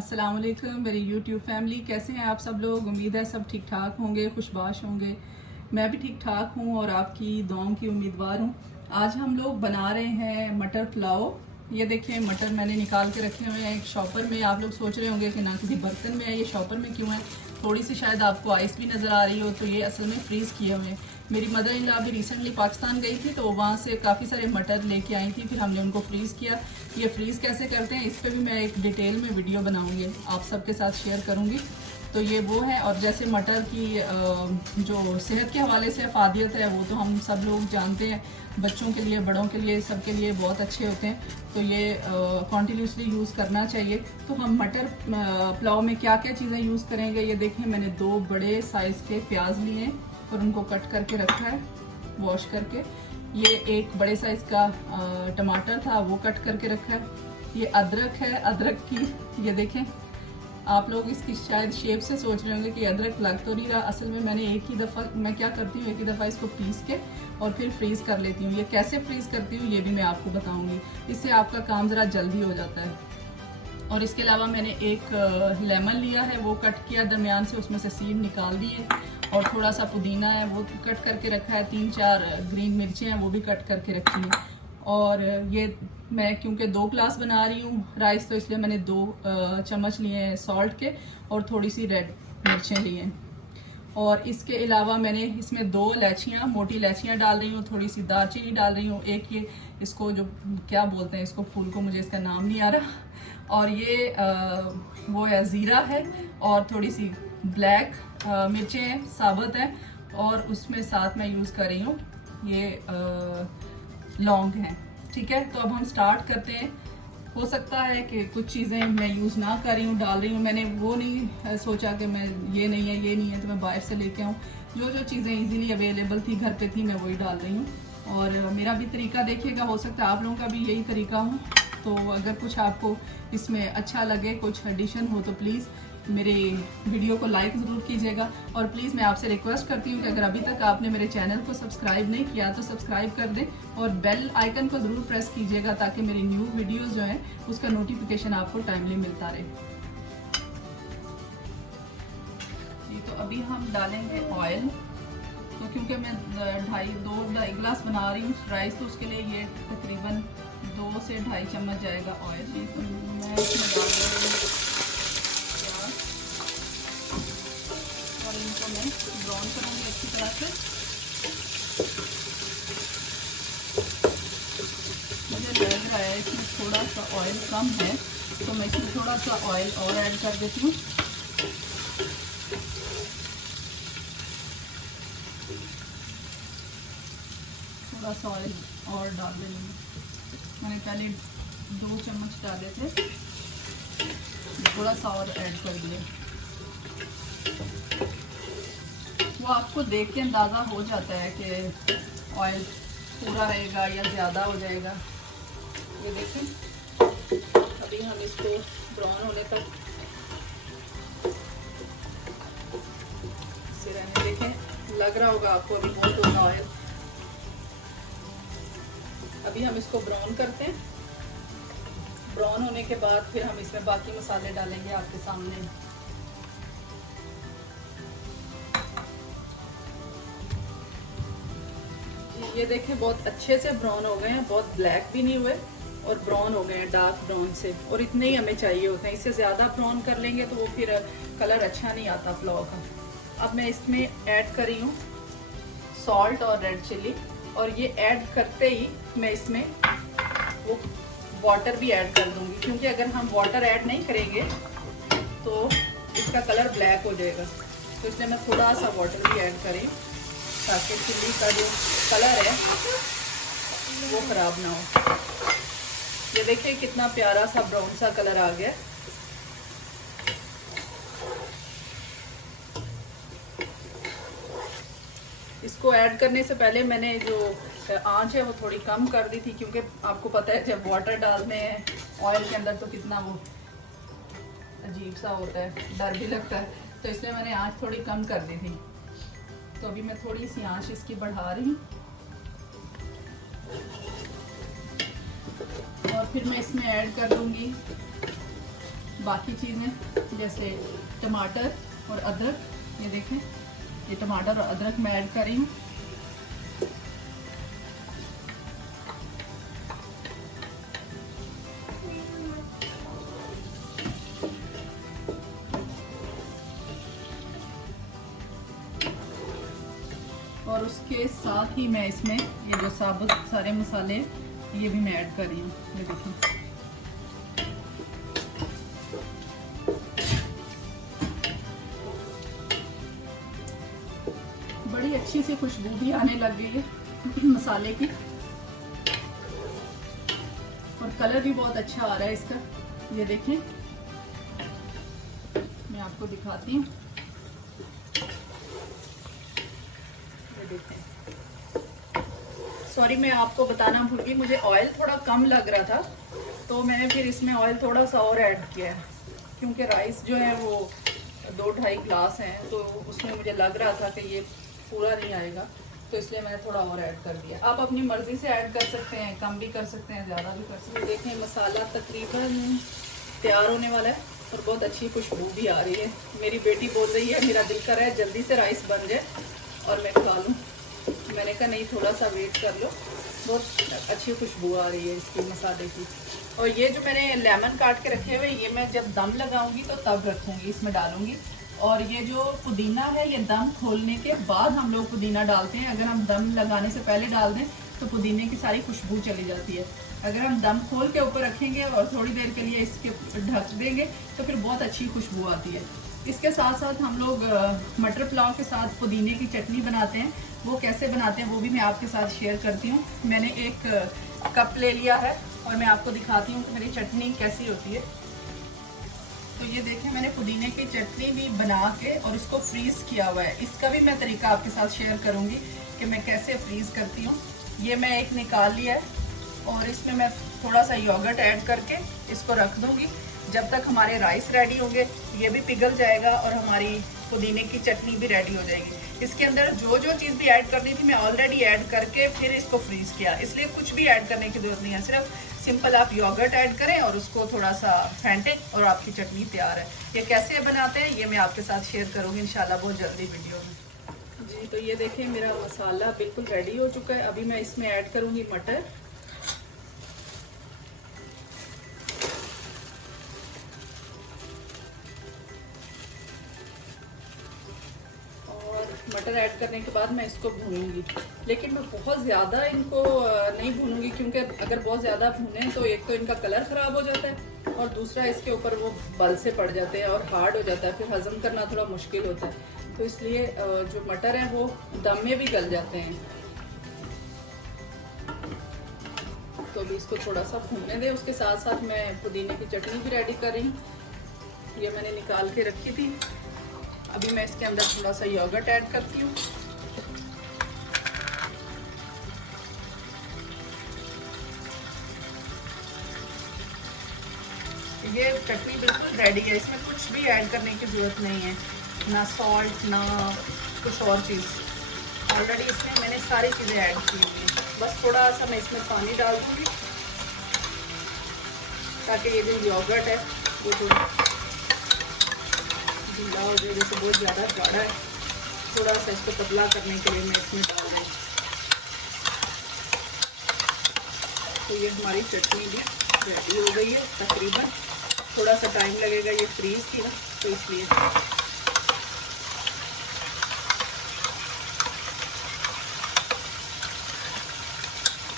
अस्सलाम वालेकुम मेरी यूट्यूब फैमिली, कैसे हैं आप सब लोग। उम्मीद है सब ठीक ठाक होंगे, खुशबाश होंगे। मैं भी ठीक ठाक हूँ और आपकी दुआओं की उम्मीदवार हूँ। आज हम लोग बना रहे हैं मटर पुलाव। ये देखिए मटर मैंने निकाल के रखे हुए हैं एक शॉपर में। आप लोग सोच रहे होंगे कि ना किसी बर्तन में है, ये शॉपर में क्यों है। थोड़ी सी शायद आपको आइस भी नज़र आ रही हो, तो ये असल में फ्रीज़ किए हुए हैं। मेरी मदर इन लॉ अभी रिसेंटली पाकिस्तान गई थी, तो वहाँ से काफ़ी सारे मटर लेके आई थी, फिर हमने उनको फ्रीज़ किया। ये फ्रीज़ कैसे करते हैं इस पर भी मैं एक डिटेल में वीडियो बनाऊँगी, आप सबके साथ शेयर करूँगी। तो ये वो है। और जैसे मटर की जो सेहत के हवाले से अफादियत है वो तो हम सब लोग जानते हैं, बच्चों के लिए, बड़ों के लिए, सबके लिए बहुत अच्छे होते हैं। तो ये कॉन्टीन्यूसली यूज़ करना चाहिए। तो हम मटर पुलाव में क्या क्या चीज़ें यूज़ करेंगे, ये देखें मैंने 2 बड़े साइज़ के प्याज लिए हैं और उनको कट करके रखा है वॉश करके। ये एक बड़े साइज़ का टमाटर था, वो कट करके रखा है। ये अदरक है, अदरक की ये देखें। आप लोग इसकी शायद शेप से सोच रहे होंगे कि अदरक लग तो नहीं रहा। असल में मैंने एक ही दफ़ा मैं क्या करती हूँ, एक ही दफ़ा इसको पीस के और फिर फ्रीज़ कर लेती हूँ। ये कैसे फ्रीज़ करती हूँ ये भी मैं आपको बताऊँगी, इससे आपका काम ज़रा जल्दी हो जाता है। और इसके अलावा मैंने एक लेमन लिया है, वो कट किया दरमियान से, उसमें से सीड निकाल दिए। और थोड़ा सा पुदीना है वो कट करके रखा है। 3-4 ग्रीन मिर्चें हैं वो भी कट करके रखी हैं। और ये मैं क्योंकि 2 ग्लास बना रही हूँ राइस, तो इसलिए मैंने 2 चम्मच लिए हैं सॉल्ट के और थोड़ी सी रेड मिर्चें ली हैं। और इसके अलावा मैंने इसमें 2 इलायचियाँ, मोटी इलायचियाँ डाल रही हूँ, थोड़ी सी दालचीनी डाल रही हूँ। एक ये इसको जो क्या बोलते हैं इसको, फूल को, मुझे इसका नाम नहीं आ रहा। और ये वो है ज़ीरा है और थोड़ी सी ब्लैक मिर्चें साबुत है। और उसमें साथ मैं यूज़ कर रही हूँ ये लौंग हैं। ठीक है, तो अब हम स्टार्ट करते हैं। हो सकता है कि कुछ चीज़ें मैं यूज़ ना कर रही हूँ, डाल रही हूँ। मैंने वो नहीं सोचा कि मैं ये नहीं है ये नहीं है तो मैं बाहर से लेके आऊँ। जो जो चीज़ें इजीली अवेलेबल थी घर पे थी, मैं वही डाल रही हूँ। और मेरा भी तरीका देखिएगा, हो सकता है आप लोगों का भी यही तरीका हो। तो अगर कुछ आपको इसमें अच्छा लगे, कुछ एडिशन हो, तो प्लीज़ मेरे वीडियो को लाइक ज़रूर कीजिएगा। और प्लीज़ मैं आपसे रिक्वेस्ट करती हूँ कि अगर अभी तक आपने मेरे चैनल को सब्सक्राइब नहीं किया तो सब्सक्राइब कर दें और बेल आइकन को ज़रूर प्रेस कीजिएगा, ताकि मेरी न्यू वीडियोज़ जो हैं उसका नोटिफिकेशन आपको टाइमली मिलता रहे। जी, तो अभी हम डालेंगे ऑयल। तो क्योंकि मैं 2.5 गिलास बना रही हूँ राइस, तो उसके लिए ये तकरीबन 2 से 2.5 चम्मच जाएगा ऑयल। जी, तो मैं इसमें डाल रही हूँ प्याज और इनको मैं ब्राउन करूँगी अच्छी तरह से। मुझे लग रहा है इसमें थोड़ा सा ऑयल कम है, तो मैं इसमें थोड़ा सा ऑयल और ऐड कर देती हूँ। थोड़ा सा ऑयल और डाल देंगे। मैंने पहले 2 चम्मच डाले थे, थोड़ा सा और ऐड कर दिया। वो आपको देख के अंदाज़ा हो जाता है कि ऑयल पूरा रहेगा या ज़्यादा हो जाएगा। ये देखिए अभी हम इसको ब्राउन होने तक इसे रहने देखें। लग रहा होगा आपको अभी बहुत होगा ऑयल। अभी हम इसको ब्राउन करते हैं। ब्राउन होने के बाद फिर हम इसमें बाकी मसाले डालेंगे आपके सामने। ये देखें बहुत अच्छे से ब्राउन हो गए हैं, बहुत ब्लैक भी नहीं हुए और ब्राउन हो गए हैं डार्क ब्राउन से। और इतने ही हमें चाहिए होते हैं, इससे ज़्यादा ब्राउन कर लेंगे तो वो फिर कलर अच्छा नहीं आता पुलाव का। अब मैं इसमें ऐड कर रही हूँ सॉल्ट और रेड चिली। और ये ऐड करते ही मैं इसमें वो वाटर भी ऐड कर दूँगी, क्योंकि अगर हम वाटर ऐड नहीं करेंगे तो इसका कलर ब्लैक हो जाएगा। तो इसलिए मैं थोड़ा सा वाटर भी ऐड करी ताकि चिल्ली का जो कलर है वो ख़राब ना हो। ये देखिए कितना प्यारा सा ब्राउन सा कलर आ गया। इसको ऐड करने से पहले मैंने जो आंच है वो थोड़ी कम कर दी थी, क्योंकि आपको पता है जब वाटर डालते हैं ऑयल के अंदर तो कितना वो अजीब सा होता है, डर भी लगता है। तो इसलिए मैंने आंच थोड़ी कम कर दी थी। तो अभी मैं थोड़ी सी आंच इसकी बढ़ा रही हूँ। और फिर मैं इसमें ऐड कर दूंगी बाकी चीज़ें जैसे टमाटर और अदरक, ये देखें ये टमाटर और अदरक मैं ऐड कर रही हूँ। और उसके साथ ही मैं इसमें ये जो साबुत सारे मसाले ये भी मैं ऐड कर रही हूँ। ये देखिए बड़ी अच्छी सी खुशबू भी आने लग गई है मसाले की, और कलर भी बहुत अच्छा आ रहा है इसका। ये देखें मैं आपको दिखाती हूँ। ये देखें, सॉरी मैं आपको बताना भूल गई, मुझे ऑयल थोड़ा कम लग रहा था तो मैंने फिर इसमें ऑयल थोड़ा सा और ऐड किया है, क्योंकि राइस जो है वो 2-2.5 ग्लास हैं, तो उसमें मुझे लग रहा था कि ये पूरा नहीं आएगा, तो इसलिए मैंने थोड़ा और ऐड कर दिया। आप अपनी मर्ज़ी से ऐड कर सकते हैं, कम भी कर सकते हैं, ज़्यादा भी कर सकते हैं। देखें मसाला तकरीबन तैयार होने वाला है और बहुत अच्छी खुशबू भी आ रही है। मेरी बेटी बोल रही है मेरा दिल कर रहा है जल्दी से राइस बन जाए और मैं खा लूँ। मैंने कहा नहीं थोड़ा सा वेट कर लो, बहुत अच्छी खुशबू आ रही है इसकी मसाले की। और ये जो मैंने लेमन काट के रखे हुए ये मैं जब दम लगाऊंगी तो तब रखूँगी, इसमें डालूँगी। और ये जो पुदीना है ये दम खोलने के बाद हम लोग पुदीना डालते हैं। अगर हम दम लगाने से पहले डाल दें तो पुदीने की सारी खुशबू चली जाती है। अगर हम दम खोल के ऊपर रखेंगे और थोड़ी देर के लिए इसके ढक देंगे तो फिर बहुत अच्छी खुशबू आती है। इसके साथ साथ हम लोग मटर पुलाव के साथ पुदीने की चटनी बनाते हैं। वो कैसे बनाते हैं वो भी मैं आपके साथ शेयर करती हूँ। मैंने एक कप ले लिया है और मैं आपको दिखाती हूँ कि मेरी चटनी कैसी होती है। तो ये देखें मैंने पुदीने की चटनी भी बना के और इसको फ्रीज़ किया हुआ है। इसका भी मैं तरीका आपके साथ शेयर करूँगी कि मैं कैसे फ्रीज़ करती हूँ। ये मैं एक निकाल लिया है और इसमें मैं थोड़ा सा योगर्ट ऐड करके इसको रख दूँगी। जब तक हमारे राइस रेडी होंगे ये भी पिघल जाएगा और हमारी पुदीने की चटनी भी रेडी हो जाएगी। इसके अंदर जो जो चीज़ भी ऐड करनी थी मैं ऑलरेडी ऐड करके फिर इसको फ्रीज़ किया, इसलिए कुछ भी ऐड करने की ज़रूरत नहीं है। सिर्फ सिंपल आप योगर्ट ऐड करें और उसको थोड़ा सा फेंटें और आपकी चटनी तैयार है। ये कैसे बनाते हैं ये मैं आपके साथ शेयर करूँगी इंशाल्लाह बहुत जल्दी वीडियो में। जी तो ये देखें मेरा मसाला बिल्कुल रेडी हो चुका है। अभी मैं इसमें ऐड करूँगी मटर। मटर ऐड करने के बाद मैं इसको भूनूंगी, लेकिन मैं बहुत ज़्यादा इनको नहीं भूनूंगी, क्योंकि अगर बहुत ज़्यादा भूनें तो एक तो इनका कलर ख़राब हो जाता है और दूसरा इसके ऊपर वो बल से पड़ जाते हैं और हार्ड हो जाता है, फिर हज़म करना थोड़ा मुश्किल होता है। तो इसलिए जो मटर हैं वो दम में भी गल जाते हैं। तो अभी इसको थोड़ा सा भूनने दें। उसके साथ साथ मैं पुदीने की चटनी भी रेडी कर रही हूँ। ये मैंने निकाल के रखी थी। अभी मैं इसके अंदर थोड़ा सा योगर्ट ऐड करती हूँ। ये चटनी बिल्कुल रेडी है, इसमें कुछ भी ऐड करने की ज़रूरत नहीं है, ना सॉल्ट ना कुछ और चीज़। ऑलरेडी इसमें मैंने सारी चीज़ें ऐड की हुई हैं। बस थोड़ा सा मैं इसमें पानी डाल दूँगी ताकि ये जो योगर्ट है वो थोड़ा ढीला हो जाए, जैसे बहुत ज़्यादा गाढ़ा है, थोड़ा सा इसको पतला करने के लिए मैं इसमें डाल दूँ। तो ये हमारी चटनी भी रेडी हो गई है तकरीबन। थोड़ा सा टाइम लगेगा, ये फ्रीज़ थी ना तो इसलिए।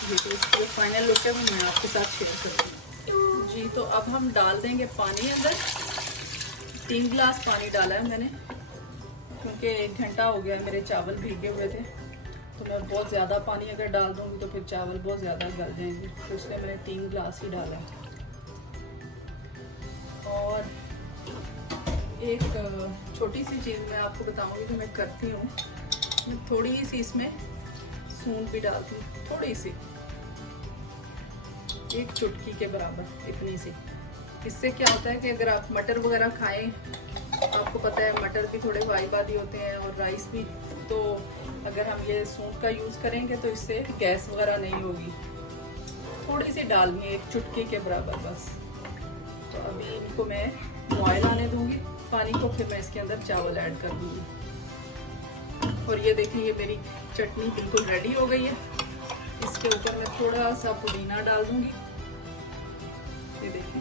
जी तो इसके फाइनल लुक है वो मैं आपके साथ शेयर करूँगी। जी तो अब हम डाल देंगे पानी अंदर। 3 गिलास पानी डाला है मैंने, क्योंकि 1 घंटा हो गया है मेरे चावल भीगे हुए थे, तो मैं बहुत ज़्यादा पानी अगर डाल दूँगी तो फिर चावल बहुत ज़्यादा गल जाएंगे, तो इसलिए मैंने 3 गिलास ही डाला है। और एक छोटी सी चीज़ मैं आपको बताऊँगी जो मैं करती हूँ, मैं थोड़ी सी इसमें सूंठ भी डालती हूँ, थोड़ी सी, 1 चुटकी के बराबर, इतनी सी। इससे क्या होता है कि अगर आप मटर वगैरह खाएं, आपको पता है मटर भी थोड़े वाइबादी होते हैं और राइस भी, तो अगर हम ये सूंठ का यूज़ करेंगे तो इससे गैस वगैरह नहीं होगी। थोड़ी सी डालनी है, 1 चुटकी के बराबर बस। तो अभी इनको मैं बॉयल आने दूंगी पानी को, फिर मैं इसके अंदर चावल ऐड कर दूंगी। और ये देखिए, ये मेरी चटनी बिल्कुल रेडी हो गई है। इसके ऊपर मैं थोड़ा सा पुदीना डाल दूंगी, ये देखिए।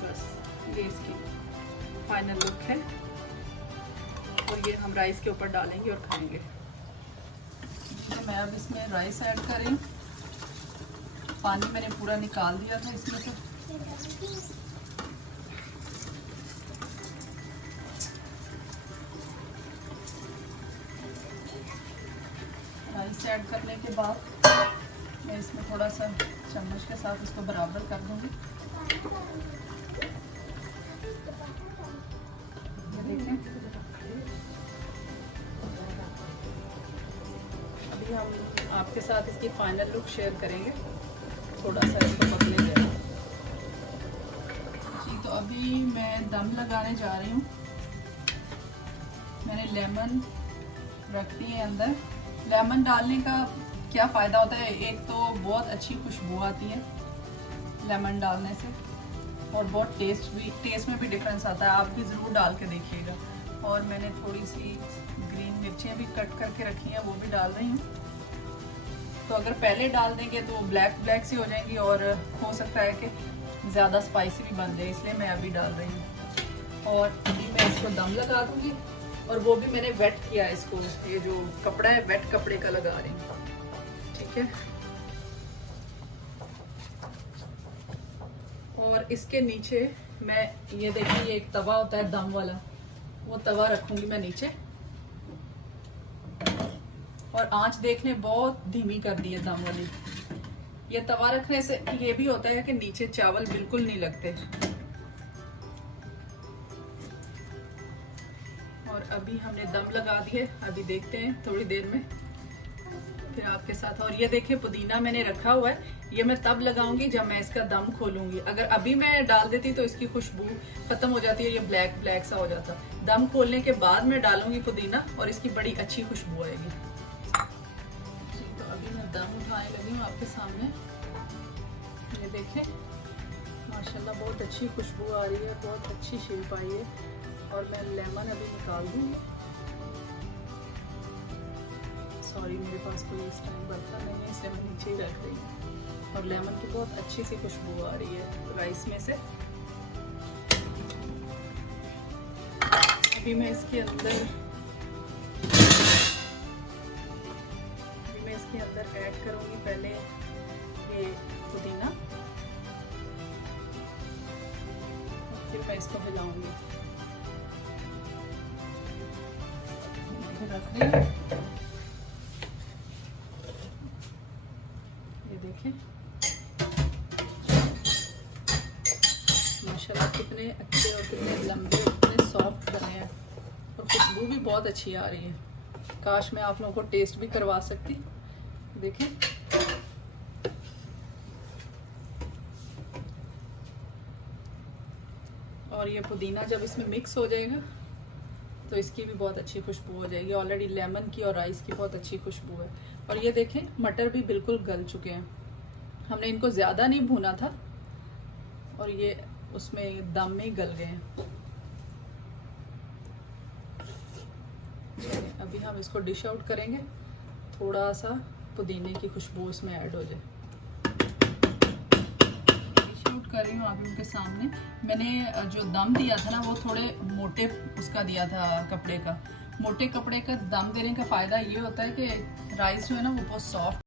बस ये इसकी फाइनल लुक है। और ये हम राइस के ऊपर डालेंगे और खाएंगे। तो मैं अब इसमें राइस ऐड कर रही हूँ। पानी मैंने पूरा निकाल दिया था इसमें से। राइस ऐड करने के बाद मैं इसमें थोड़ा सा चम्मच के साथ इसको बराबर कर दूंगी। ये देखें, अभी हम आपके साथ इसकी फाइनल लुक शेयर करेंगे। थोड़ा सा इसको पकने जाए जी। तो अभी मैं दम लगाने जा रही हूँ। मैंने लेमन रख दी है अंदर। लेमन डालने का क्या फ़ायदा होता है, एक तो बहुत अच्छी खुशबू आती है लेमन डालने से, और बहुत टेस्ट में भी डिफरेंस आता है। आप भी ज़रूर डाल के देखिएगा। और मैंने थोड़ी सी ग्रीन मिर्चें भी कट करके रखी हैं, वो भी डाल रही हूँ। तो अगर पहले डाल देंगे तो ब्लैक सी हो जाएंगी और हो सकता है कि ज़्यादा स्पाइसी भी बन जाए, इसलिए मैं अभी डाल रही हूँ। और अभी मैं इसको दम लगा दूँगी, और वो भी मैंने वेट किया है इसको। ये जो कपड़ा है वेट कपड़े का लगा रही हूँ, ठीक है। और इसके नीचे मैं, ये देखिए, ये एक तवा होता है दम वाला, वो तवा रखूँगी मैं नीचे। और आंच देखने बहुत धीमी कर दी है दम वाली। ये तवा रखने से ये भी होता है कि नीचे चावल बिल्कुल नहीं लगते। और अभी हमने दम लगा दिए, अभी देखते हैं थोड़ी देर में फिर आपके साथ। और ये देखिए, पुदीना मैंने रखा हुआ है, ये मैं तब लगाऊंगी जब मैं इसका दम खोलूंगी। अगर अभी मैं डाल देती तो इसकी खुशबू खत्म हो जाती है, ये ब्लैक सा हो जाता। दम खोलने के बाद मैं डालूंगी पुदीना और इसकी बड़ी अच्छी खुशबू आएगी। तो अभी मैं दम उठाने लगी हूँ आपके सामने। ये देखें, माशाल्लाह बहुत अच्छी खुशबू आ रही है, बहुत अच्छी शेप आई है। और मैं लेमन अभी निकाल दूँगी। सॉरी, मेरे पास कोई इस टाइम बर्तन नहीं है, इसलिए मैं नीचे ही रख रही हूँ। और लेमन की बहुत अच्छी सी खुशबू आ रही है राइस में से। अभी मैं इसके अंदर ऐड करूँगी पहले ये पुदीना, फिर मैं इसको हिलाऊंगी। रख रही हूँ, ये देखें माशाल्लाह कितने अच्छे और कितने लंबे और कितने सॉफ्ट बने हैं। और खुशबू भी बहुत अच्छी आ रही है। काश मैं आप लोगों को टेस्ट भी करवा सकती। देखें, और ये पुदीना जब इसमें मिक्स हो जाएगा तो इसकी भी बहुत अच्छी खुशबू हो जाएगी। ऑलरेडी लेमन की और राइस की बहुत अच्छी खुशबू है। और ये देखें, मटर भी बिल्कुल गल चुके हैं। हमने इनको ज़्यादा नहीं भूना था और ये उसमें दम में ही गल गए हैं। अभी हम इसको डिश आउट करेंगे, थोड़ा सा पुदीने की खुशबू इसमें ऐड हो जाए। डिश आउट कर रही हूँ आप लोगों के सामने। मैंने जो दम दिया था ना, वो थोड़े मोटे उसका दिया था, कपड़े का। मोटे कपड़े का दम देने का फ़ायदा ये होता है कि राइस जो है ना वो बहुत सॉफ्ट